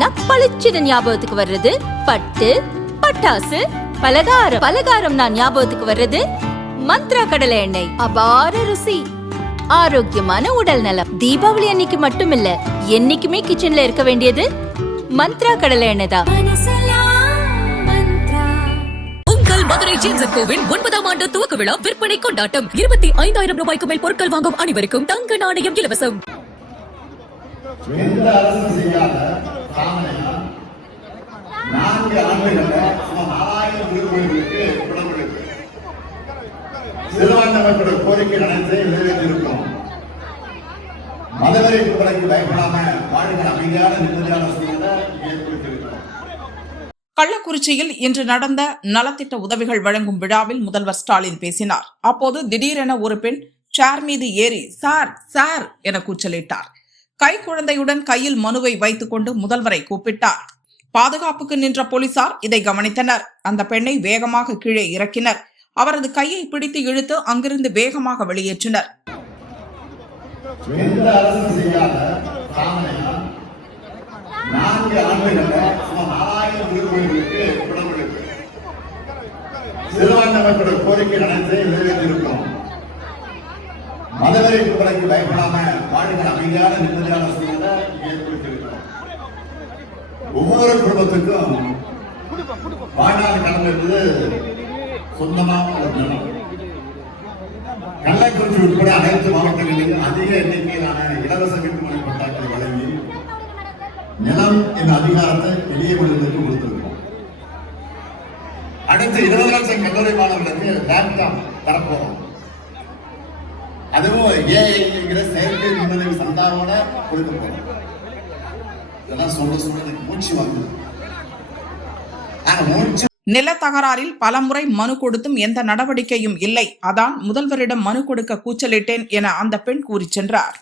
நான் பளிச்சுன்னு ஞாபகத்துக்கு வர்றது? பட்டு பட்டாசு பலகாரம். பலகாரம் நான் ஞாபகத்துக்கு வர்றது மந்த்ரா கடலை எண்ணெய். அபார ருசி. ஆரோக்கியமான உடல் நலம். தீபாவளி அன்னைக்கு மட்டும் இல்ல என்னைக்குமே கிச்சன்ல இருக்க வேண்டியது மந்த்ரா கடலை எண்ணெய் தான். உங்கள் மதுரை ஜேம்சன் கோவின் ஒன்பதாம் ஆண்டு துவக்க விழா விற்பனை கொண்டாட்டம். இருபத்தி ஐந்தாயிரம் ரூபாய்க்கு மேல் பொருட்கள் வாங்கும் அனைவருக்கும் தங்க நாணயம் இலவசம். நான்கு ஆண்டுகள்ல சுமார் நாலாயிரம் சிறுபான்மை மக்களோட கோரிக்கை பயப்படாம வாழ்கிற அமைதியான நிம்மதியான ஏற்படுத்தியிருக்கிறோம். கள்ளக்குறிச்சியில் இன்று நடந்த நலத்திட்ட உதவிகள் வழங்கும் விழாவில் முதல்வர் ஸ்டாலின் பேசினார். அப்போது திடீரென ஒரு பெண் சேர் மீது ஏறி சார் சார் என கூச்சலிட்டார். கைக்குழந்தையுடன் கையில் மனுவை வைத்துக்கொண்டு முதல்வரை கூப்பிட்டார். பாதுகாப்புக்கு நின்ற போலீசார் இதை கவனித்தனர். அந்த பெண்ணை வேகமாக கீழே இறக்கினர். அவரது கையை பிடித்து இழுத்து அங்கிருந்து வேகமாக வெளியேற்றினர். சிறுபான்மை மக்களோட கோரிக்கை நடந்து நிறைவேற்றிருக்கிறோம் பயப்படாம வாழ்கிற அமைதியான நிம்மதியான சூழ்நிலை ஏற்படுத்தியிருக்கிறோம் ஒவ்வொரு குடும்பத்துக்கும் வாழ்நாள் கடமை என்பது சொந்தமா ஒரு நிலம் கள்ளக்குறிச்சி உட்பட அனைத்து மாவட்டங்களிலும் அதிக எண்ணிக்கையிலான இலவச வீட்டுமனை பட்டாக்களை வழங்கி நிலம் என்ற அதிகாரத்தை எளிய மனிதர்களுக்கு கொடுத்திருக்கோம் அடுத்து இருபது லட்சம் கல்லூரி மாணவர்களுக்கு லேப்டாப் தரப்போம் அதுவும் ஏஐங்கிற செயற்கை எல்லாரோட கொடுக்க போறோம் இதெல்லாம் சொல்ல சொல்ல எனக்கு மூச்சு வாங்குது. ஆனா மூச்சு நில தகராறில் பலமுறை மனு கொடுத்தும் எந்த நடவடிக்கையும் இல்லை. அதான் முதல்வரிடம் மனு கொடுக்க கூச்சலிட்டேன் என அந்த பெண் கூறி சென்றார்.